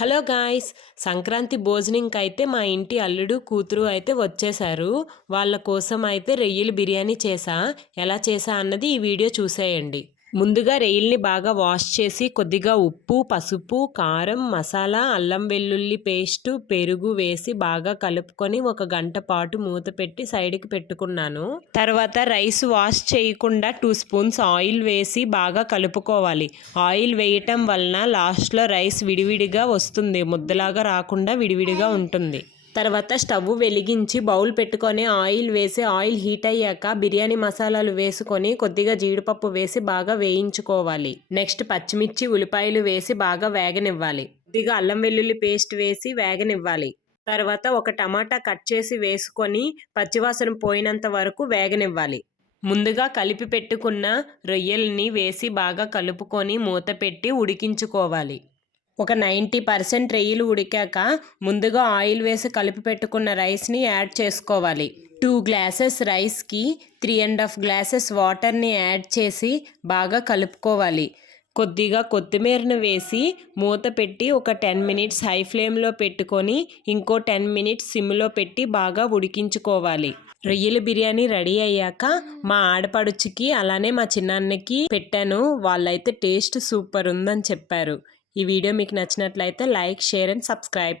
Hello guys, Sankranti భోజనంకి అయితే మా ఇంటి అల్లుడు కూతురు అయితే వచ్చేసారు. వాళ్ళ కోసం అయితే రొయ్యల బిర్యానీ చేసా. ఎలా చేసా అన్నది ఈ వీడియో చూసేయండి. ముందుగా రొయ్యల్ని బాగా వాష్ చేసి కొద్దిగా ఉప్పు, పసుపు, కారం, మసాలా, అల్లం వెల్లుల్లి పేస్టు, పెరుగు వేసి బాగా కలుపుకొని ఒక గంట పాటు మూత పెట్టి సైడ్కి పెట్టుకున్నాను. తర్వాత రైస్ వాష్ చేయకుండా 2 స్పూన్స్ ఆయిల్ వేసి బాగా కలుపుకోవాలి. ఆయిల్ వేయటం వలన లాస్ట్లో రైస్ విడివిడిగా వస్తుంది, ముద్దలాగా రాకుండా విడివిడిగా ఉంటుంది. తర్వాత స్టవ్ వెలిగించి బౌల్ పెట్టుకొని ఆయిల్ వేసి ఆయిల్ హీట్ అయ్యాక బిర్యానీ మసాలాలు వేసుకొని కొద్దిగా జీడిపప్పు వేసి బాగా వేయించుకోవాలి. నెక్స్ట్ పచ్చిమిర్చి, ఉల్లిపాయలు వేసి బాగా వేగనివ్వాలి. కొద్దిగా అల్లం వెల్లుల్లి పేస్ట్ వేసి వేగనివ్వాలి. తర్వాత ఒక టమాటా కట్ చేసి వేసుకొని పచ్చివాసన పోయినంత వరకు వేగనివ్వాలి. ముందుగా కలిపి పెట్టుకున్న రొయ్యల్ని వేసి బాగా కలుపుకొని మూత పెట్టి ఉడికించుకోవాలి. ఒక 90% రొయ్యలు ఉడికాక ముందుగా ఆయిల్ వేసి కలిపి పెట్టుకున్న రైస్ని యాడ్ చేసుకోవాలి. 2 గ్లాసెస్ రైస్కి 3.5 గ్లాసెస్ వాటర్ని యాడ్ చేసి బాగా కలుపుకోవాలి. కొద్దిగా కొత్తిమీరను వేసి మూత పెట్టి ఒక 10 మినిట్స్ హై ఫ్లేమ్లో పెట్టుకొని ఇంకో 10 మినిట్స్ సిమ్లో పెట్టి బాగా ఉడికించుకోవాలి. రొయ్యల బిర్యానీ రెడీ అయ్యాక మా ఆడపడుచుకి అలానే మా చిన్నాన్నకి పెట్టాను. వాళ్ళైతే టేస్ట్ సూపర్ ఉందని చెప్పారు. ఈ వీడియో మీకు నచ్చినట్లయితే లైక్, షేర్ అండ్ సబ్స్క్రైబ్.